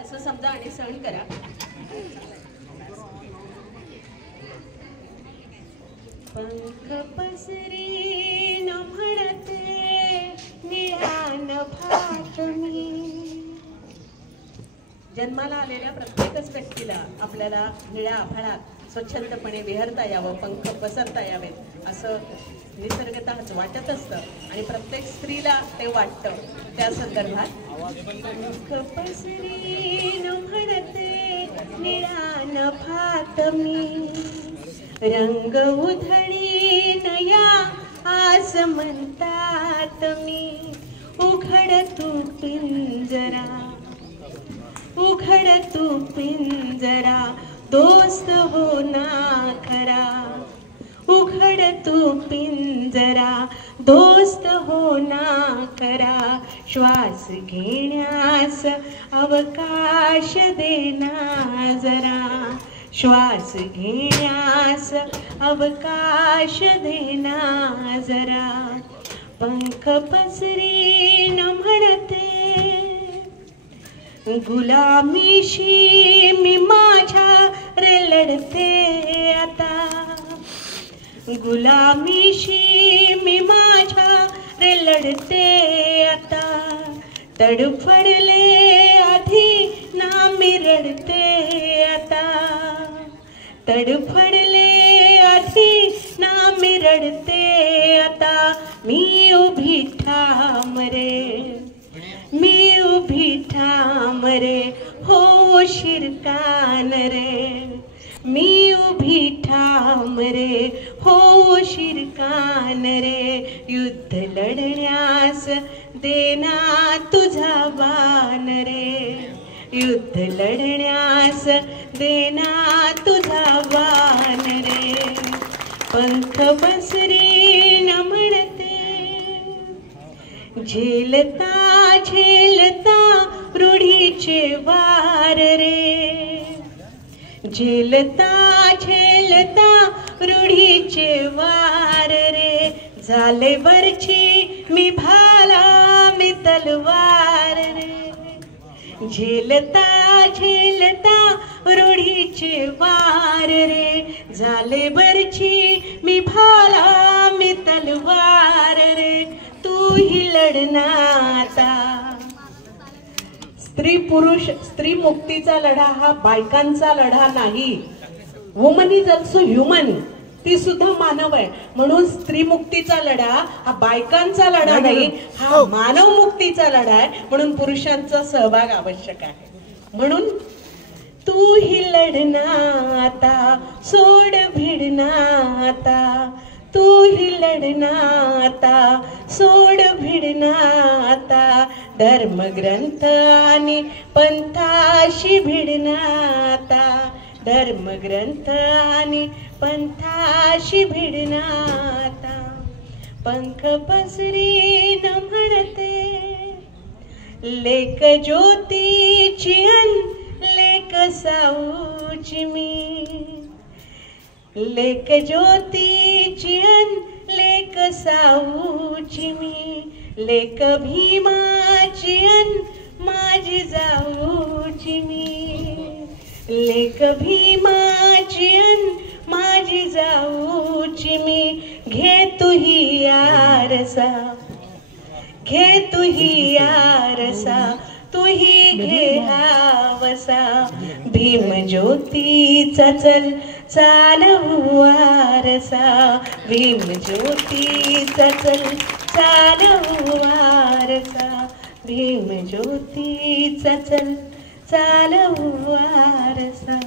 असं समजा आणि सहन करा. पंख पसरी न म्हणते निळान भात मी. जन्माला आलेल्या प्रत्येकच व्यक्तीला आपल्याला निळ्या आभाळात स्वच्छंदपणे विहरता यावं, पंख पसरता यावेत असं निसर्गतःच वाटत असतं आणि प्रत्येक स्त्रीला ते वाटतं. त्या संदर्भात पंख पसरी न म्हणते निळान भात मी. रंग उधळी नया आस म्हणतात मी. उघड तू पिंजरा, उघड तू पिंजरा, दोस्त हो ना खरा. उघड तू पिंजरा, दोस्त हो ना खरा. श्वास घेण्यास अवकाश देना जरा. श्वास घेण्यास अवकाश देना जरा. पंख पसरी न म्हणते गुलामीशी मी माझ्या रे लढते आता. गुलामीशी मी माझ्या रे लढते आता. तडफडले आधी ना मी रडते आता. तडफडले आधी ना मी रडते आता. मी उभी ठाम रे, मी उभी ठाम रे, हो शिरकान रे. मी उभी ठाम रे, हो शिरकान रे. युद्ध लढण्यास देना तुझा बाण रे. युद्ध लढण्यास देना तुझा बाण रे. पंख पसरी न म्हणते झेलता झेलता रूढीचे वार रे. झेलता झेलता रूढीचे वार रे. झाले वरची मी भाला मी तलवार रे. झेलता झेलता रूढीचे वार रे. झाले वरची मी भाला मी तलवार रे. तू ही लढनाता. स्त्री पुरुष स्त्री मुक्तीचा लढा हा बायकांचा लढा नाही. Woman is also human. ती सुद्धा मानव आहे. म्हणून स्त्री मुक्तीचा लढा हा बायकांचा लढा नाही, हा मानव मुक्तीचा लढा आहे. म्हणून पुरुषांचा सहभाग आवश्यक आहे. म्हणून तू ही लढनाता, सोड भिडनाता. तू ही लढनाता, सोड भिडनाता. धर्मग्रंथ आणि पंथाशी भिडनाता. धर्मग्रंथ आणि पंथाशी भिडनाता. पंख पसरी न म्हणते लेक ज्योतीची अन लेक साऊची मी. लेक ज्योतीची अन लेक साऊची मी. लेक भीमाची अन माझी जाऊची मी. लेक भीमाची अन माझी जाऊची मी. घे तुही आरसा, घे तुही आरसा, तुही घे हावसा. भीम ज्योतीचा चल चालवू वारसा. भीम ज्योतीचा चल चालवू वारसा. भीम ज्योतीचा चल चालवू वारसा.